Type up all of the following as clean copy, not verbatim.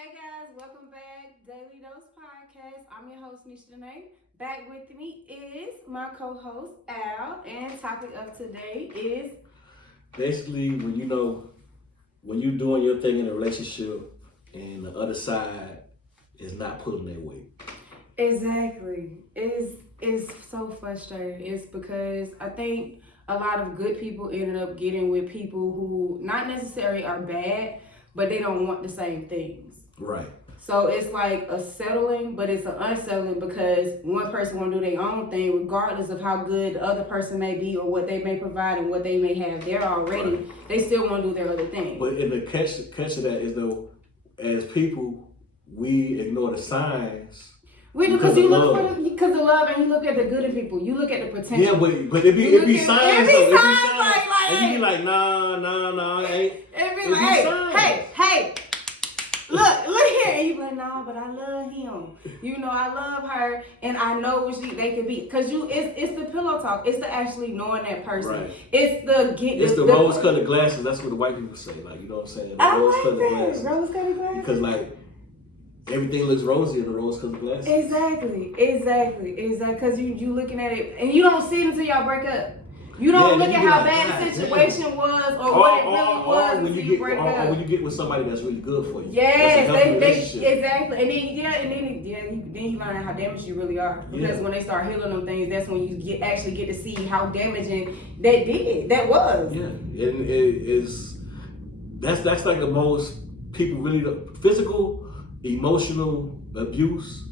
Hey guys, welcome back. Daily Dose Podcast. I'm your host, Nisha Danae. Back with me is my co-host, Al. And topic of today is basically when you doing your thing in a relationship and the other side is not pulling their weight. exactly. It's so frustrating. It's because I think a lot of good people ended up getting with people who not necessarily are bad, but they don't want the same things. Right. So it's like a settling, but it's an unsettling because one person want to do their own thing, regardless of how good the other person may be or what they may provide and what they may have there already. Right. They still want to do their other thing. But in the catch of that is though, as people, we ignore the signs. We do because you look for because of love and you look at the good in people. You look at the potential. Yeah, but it be signs though. It be signs. And you be like, nah, ain't. It be like, hey. Look here. And you be like, nah, but I love him. You know, I love her, and I know what they could be. Cause it's the pillow talk. It's the actually knowing that person. Right. It's the rose-colored glasses. That's what the white people say. Like, you know what I'm saying? The rose-colored glasses. Rose-colored glasses. Because like everything looks rosy in the rose-colored glasses. Exactly. Cause you looking at it, and you don't see it until y'all break up. You don't look at how bad the situation was or what it really was until you break up. Or when you get with somebody that's really good for you. Yes, they exactly. And then you learn how damaged you really are. Because when they start healing them things, that's when you actually get to see how damaging that was. Yeah, and it is. That's like the most people really physical, emotional abuse.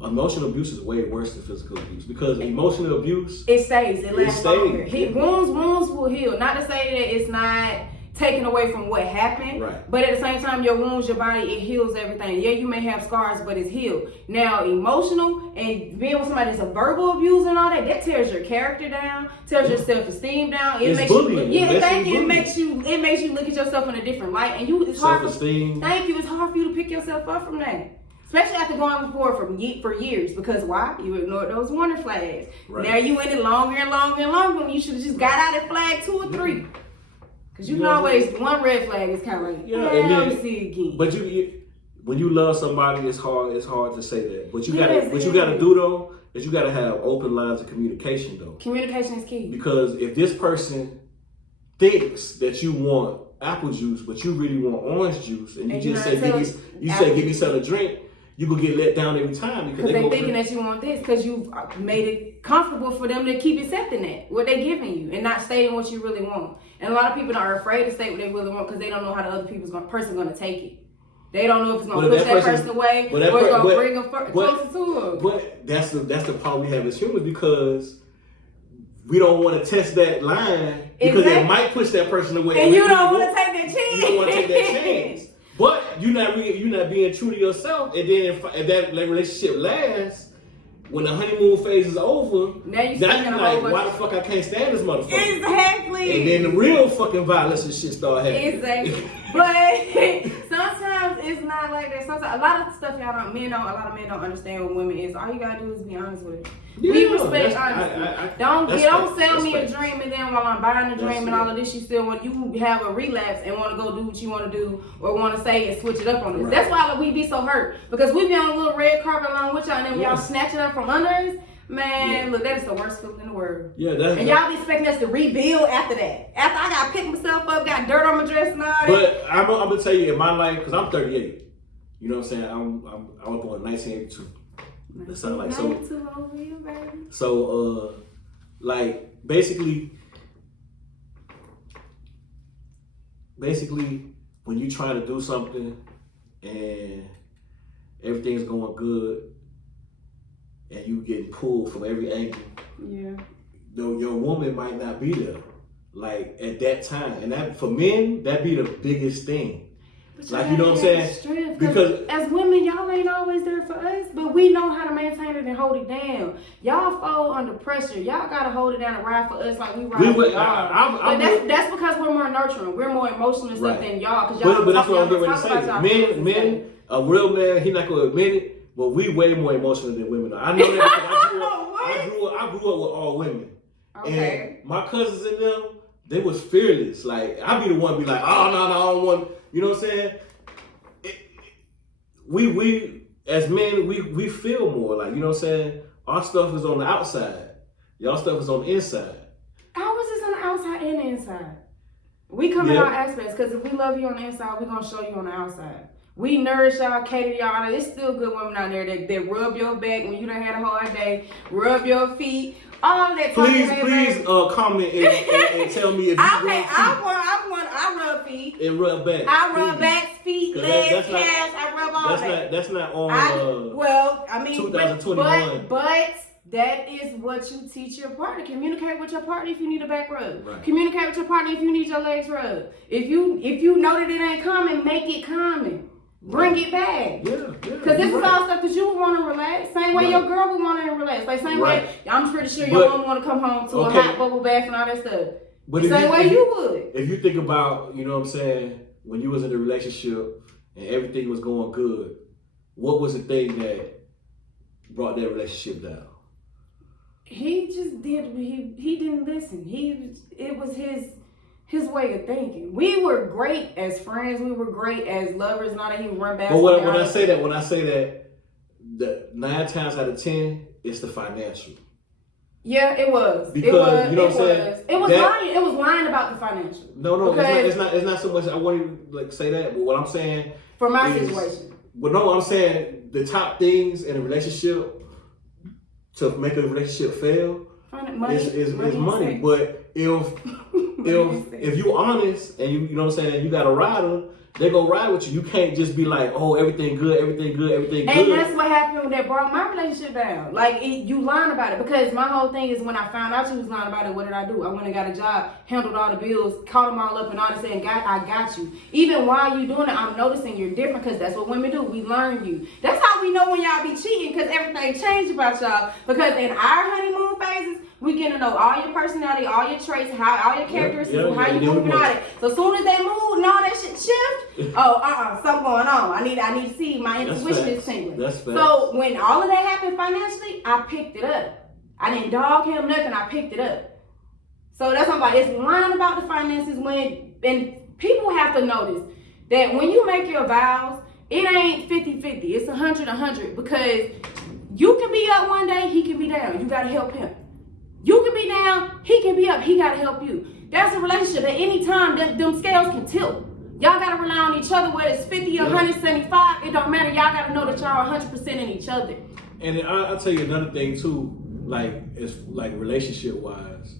Emotional abuse is way worse than physical abuse because emotional abuse it stays. It lasts longer. Wounds will heal. Not to say that it's not taken away from what happened, right. But at the same time, your wounds, your body, it heals everything. Yeah, you may have scars, but it's healed. Now, emotional and being with somebody that's a verbal abuser and all that tears your character down, tears your self-esteem down. It makes bullying. It makes you look at yourself in a different light, and it's hard. Self-esteem. It's hard for you to pick yourself up from that. Especially after going for years. Because why? You ignored those warning flags. Right. Now you in it longer and longer when you should have just got out at flag 2 or 3. Because you can always, one red flag is kind of like, let me see again. But when you love somebody, it's hard to say that. But you gotta do though, is you gotta have open lines of communication though. Communication is key. Because if this person thinks that you want apple juice, but you really want orange juice, and you just say, give me something to drink, you gonna get let down every time because they thinking that you want this because you've made it comfortable for them to keep accepting that what they giving you and not stating what you really want. And a lot of people are afraid to state what they really want because they don't know how the other person gonna take it. They don't know if it's gonna push that person away or it's gonna bring them closer to them. But that's the problem we have as humans because we don't want to test that line because it might push that person away. And you don't want to take that chance. You don't want to take that chance. But you're not being true to yourself, and then if that relationship lasts, when the honeymoon phase is over, now you're like, why the fuck I can't stand this motherfucker? Exactly. And then the real fucking violence and shit start happening. Exactly. But sometimes it's not like that. Sometimes a lot of stuff a lot of men don't understand what women is. All you gotta do is be honest with it. Yeah, we respect honesty. Don't sell me a dream and then while I'm buying the dream and all of this, you have a relapse and want to go do what you want to do or want to say and switch it up on us. Right. That's why we be so hurt because we be on a little red carpet along with y'all and then y'all snatch it up from under us. Man, look, that is the worst feeling in the world. Yeah, and y'all be expecting us to rebuild after that. After I got picked myself up, got dirt on my dress and all that. But I'm gonna tell you in my life, because I'm 38. You know what I'm saying? I was born in 1982. That sounds like so. Over you, baby. So, like basically, when you trying to do something and everything's going good, and you getting pulled from every angle, though your woman might not be there, like at that time, and that for men that be the biggest thing. Like, you know what I'm saying? Because as women, y'all ain't always there for us, but we know how to maintain it and hold it down. Y'all fall under pressure. Y'all gotta hold it down and ride for us like we ride for y'all. But that's because we're more nurturing. We're more emotional and stuff than y'all. But that's what I'm getting ready to say. Men, a real man, he not gonna admit it, but we way more emotional than women are. I know that because I grew up with all women. Okay. And my cousins and them, they was fearless. Like, I be the one be like, oh, no, I don't want, you know what I'm saying? we as men, we feel more. Like, you know what I'm saying? Our stuff is on the outside. Y'all stuff is on the inside. How is this on the outside and the inside? We come in all aspects, because if we love you on the inside, we're going to show you on the outside. We nourish y'all, cater to y'all. There's still good women out there that rub your back when you done had a hard day, rub your feet, all that. Please comment and tell me if you I rub feet. And rub back. I rub backs, feet, legs, calves. I rub all that. That's not on 2021. But that is what you teach your partner. Communicate with your partner if you need a back rub. Right. Communicate with your partner if you need your legs rubbed. If you know that it ain't common, make it common. Bring it back. Yeah. Because this is all stuff that you would want to relax. Same way your girl would want to relax. Like same way, I'm pretty sure your mom want to come home to a hot bubble bath and all that stuff. But the same way you would. If you think about, you know what I'm saying, when you was in a relationship and everything was going good, what was the thing that brought that relationship down? He just did. He didn't listen. It was his way of thinking. We were great as friends. We were great as lovers. Not that he would run back. But when I say that, the 9 times out of 10, it's the financial. Yeah, it was. Because you know what I'm saying. It was lying. It was lying about the financial. No, it's not so much. I want to say that, but what I'm saying for my situation. But no, I'm saying the top things in a relationship to make a relationship fail is money. But if you honest and you know what I'm saying, you got a rider, they gonna ride with you. You can't just be like, oh, everything good. And that's what happened that brought my relationship down. Like you lying about it, because my whole thing is when I found out you was lying about it, what did I do? I went and got a job, handled all the bills, caught them all up, and all that, saying, God, I got you. Even while you doing it, I'm noticing you're different, because that's what women do. We learn you. That's how we know when y'all be cheating, because everything changed about y'all. Because in our honeymoon phases, we get to know all your personality, all your traits, all your characteristics, how you move and all that. So as soon as they move and all that shit shift, something going on. I need to see. My intuition is tingling. That's fact. So when all of that happened financially, I picked it up. I didn't dog him nothing. I picked it up. So that's what I'm like. It's lying about the finances and people have to notice that when you make your vows, it ain't 50-50. It's 100-100, because you can be up one day, he can be down. You gotta help him. You can be down, he can be up, he gotta help you. That's a relationship. At any time, them scales can tilt. Y'all gotta rely on each other, whether it's 50 or 175, it don't matter. Y'all gotta know that y'all are 100% in each other. And I'll tell you another thing too, like it's like relationship wise,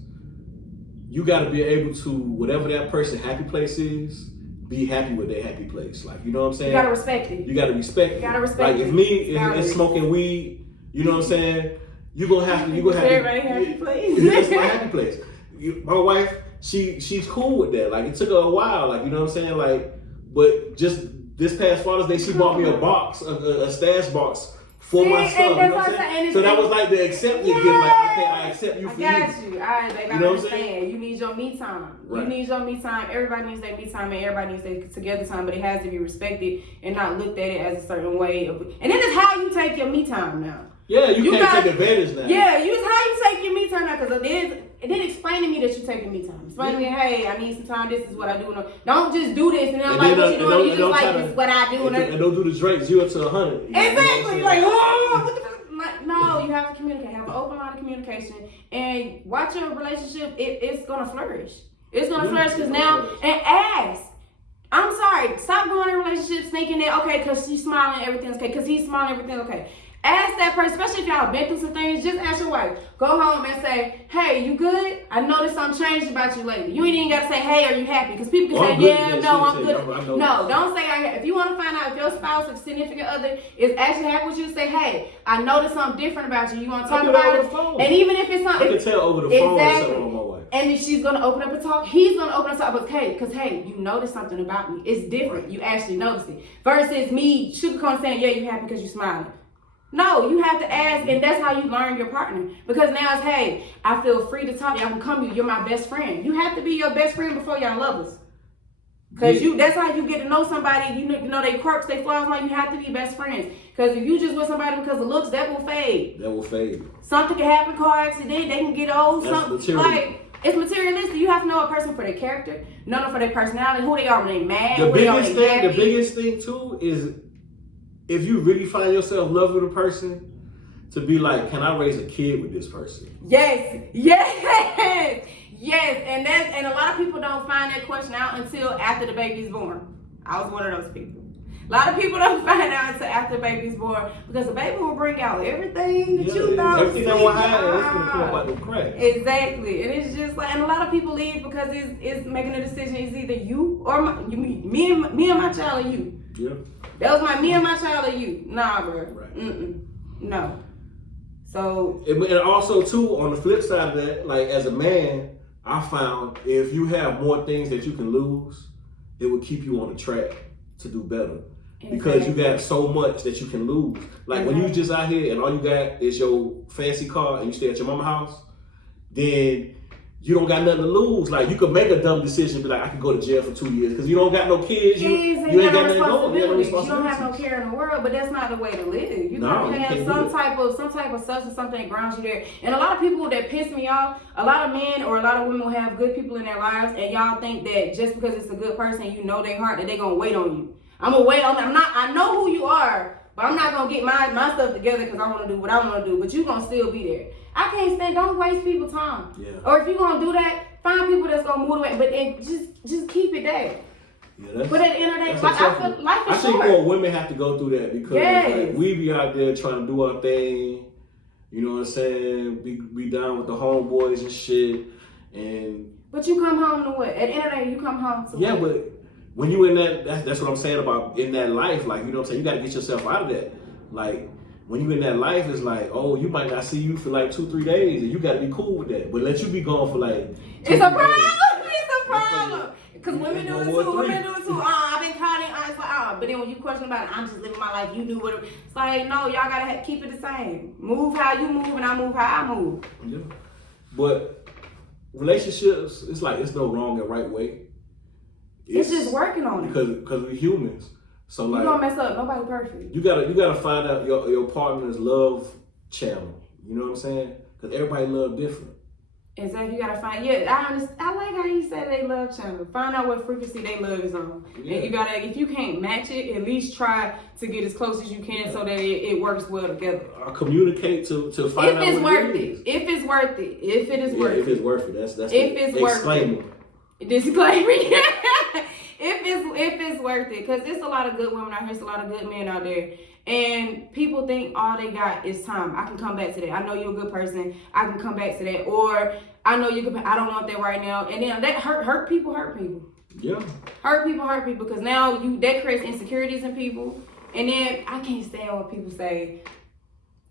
you gotta be able to, whatever that person's happy place is, be happy with their happy place. Like, you know what I'm saying? You gotta respect it. You gotta respect it. You gotta respect it. Like if me is smoking weed, you know what I'm saying? You're gonna have to. Everybody happy place. That's my happy place. My wife, she's cool with that. Like it took her a while. Like, you know what I'm saying. Like, but just this past Father's Day, she bought me a box, a stash box for my son. You know what I'm saying? So that was like the acceptance gift. Like, I accept you for you. I got you. All right, baby. You know I understand. You need your me time. Right. You need your me time. Everybody needs their me time, and everybody needs their together time. But it has to be respected and not looked at it as a certain way. And then it's how you take your me time now. Yeah, you can't take advantage now. Yeah, it's how you take your me time now, because it didn't explain to me that you're taking me time. Explain to me, hey, I need some time. This is what I do. Don't just do this and then I'm like, what you doing? You just like, this is what I do. And don't do the Drake 0 to 100. Exactly. Like, oh, what the fuck? No, you have to communicate. Have an open line of communication, and watch your relationship. It's gonna flourish. It's gonna flourish, because now, and ask. I'm sorry. Stop going in relationships thinking that okay, because she's smiling, everything's okay. Because he's smiling, everything's okay. Ask that person, especially if y'all been through some things, just ask your wife. Go home and say, hey, you good? I noticed something changed about you lately. You ain't even got to say, hey, are you happy? Because people can say, yeah, no, I'm good. No, don't say, if you want to find out if your spouse or significant other is actually happy with you, say, hey, I noticed something different about you. You want to talk about it? And even if it's something. I can tell over the phone or something on my wife. And if she's going to open up and talk, he's going to open up and talk. Because, hey, you noticed something about me. It's different. You actually noticed it. Versus me sugarcoating saying, yeah, you happy because you're smiling. No, you have to ask, and that's how you learn your partner. Because now it's, hey, I feel free to talk. Y'all can come to you. You're my best friend. You have to be your best friend before y'all lovers. Because that's how you get to know somebody. You know they quirks, they flaws. Like, you have to be best friends. Because if you just with somebody because of looks, that will fade. That will fade. Something can happen, car accident. They can get old. Something like it's materialistic. You have to know a person for their character, know them for their personality, who they are when they mad. The biggest thing too is if you really find yourself loving a person, to be like, can I raise a kid with this person? Yes, and a lot of people don't find that question out until after the baby's born. I was one of those people. A lot of people don't find out until after the baby's born because the baby will bring out everything that you thought. Everything that will happen, it's gonna come out the crack. Exactly, and it's just like, and a lot of people leave because it's making a decision. It's either you or me and my child or you. Yeah. That was me and my child or you. Nah, bro. Right. No. So. And also too, on the flip side of that, like as a man, I found if you have more things that you can lose, it will keep you on the track to do better. Exactly. Because you got so much that you can lose. Like when you just out here and all you got is your fancy car and you stay at your mama's house, then you don't got nothing to lose. Like you could make a dumb decision, be like, I could go to jail for 2 years because you don't got no kids. You ain't got no responsibility. You don't have no care in the world, but that's not the way to live. You gotta have some type of substance, something that grounds you there. And a lot of people that piss me off, a lot of men or a lot of women will have good people in their lives, and y'all think that just because it's a good person, you know their heart, that they gonna wait on you. I'm gonna wait on them. I know who you are, but I'm not gonna get my stuff together because I want to do what I want to do. But you gonna still be there. I can't stand. Don't waste people's time. Yeah. Or if you gonna do that, find people that's gonna move away. But just keep it there. Yeah, but at the end of the day, I feel life is short. I think more women have to go through that because like, we be out there trying to do our thing. You know what I'm saying? Be down with the homeboys and shit. But you come home to what? At the end of the day, you come home to what? But when you in that's what I'm saying about in that life, like, you know what I'm saying? You got to get yourself out of that. Like, when you in that life, it's like, oh, you might not see you for like 2-3 days, and you got to be cool with that. But let you be gone for like 2-3 It's a problem. days. It's a problem. Because women do it too. Women do it too. I've been caught in eyes for hours. But then when you question about it, I'm just living my life. You knew what it. It's like, no, y'all got to keep it the same. Move how you move, and I move how I move. Yeah. But relationships, it's like, it's no wrong and right way. It's just working on it. Because we're humans. So like, you're gonna mess up. Nobody perfect. You gotta find out your partner's love channel. You know what I'm saying? Because everybody love different. Exactly. You gotta find. Yeah, I understand. I like how you said they love channel. Find out what frequency they love is on. Yeah. And you gotta, if you can't match it, at least try to get as close as you can so that it works well together. Communicate to find out if it's worth it. If it's worth it. If it is worth it. If it's worth it. That's if it's worth it. Disclaimer. If it's worth it, because there's a lot of good women out here, there's a lot of good men out there, and people think all they got is time. I can come back to that. I know you're a good person. I can come back to that. Or I know you can. I don't want that right now. And then that hurt people. Yeah. Hurt people because now that creates insecurities in people. And then I can't stand when people say,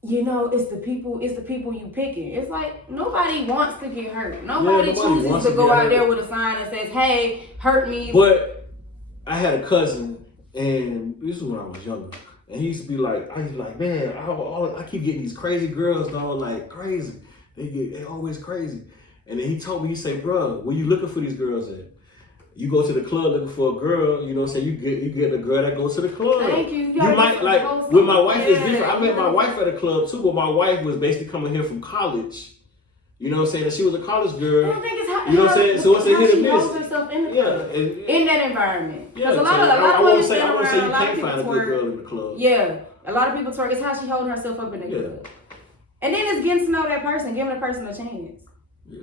you know, it's the people you picking. It's like, nobody wants to get hurt. Nobody chooses to go out there with a sign that says, hey, hurt me. But I had a cousin, and this was when I was younger, and he used to be like, man, I keep getting these crazy girls, dog, like crazy. They always crazy. And then he told me, he said, bro, where you looking for these girls at? You go to the club looking for a girl, you know what I'm saying? You get a girl that goes to the club. Thank you. You might, like, with my wife, it's different. I met my wife at a club too, but my wife was basically coming here from college. You know what I'm saying? And she was a college girl. I think it's how, you know what I'm saying? So it's a hit or miss. She herself in the club. In that environment. Yeah, a lot of women stand I around, won't say you a lot can't of people find a twerk. good girl in the club. Yeah. A lot of people twerk. It's how she holding herself up in the club. And then it's getting to know that person, giving the person a chance. Yeah.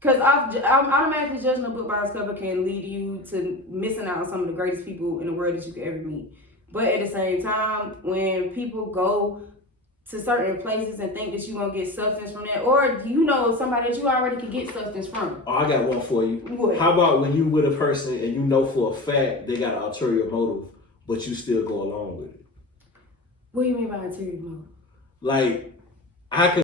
Because I'm automatically judging a book by its cover can lead you to missing out on some of the greatest people in the world that you could ever meet. But at the same time, when people go to certain places and think that you're going to get substance from that, or you know somebody that you already could get substance from. Oh, I got one for you. What? How about when you with a person and you know for a fact they got an ulterior motive, but you still go along with it? What do you mean by ulterior motive? Like, I could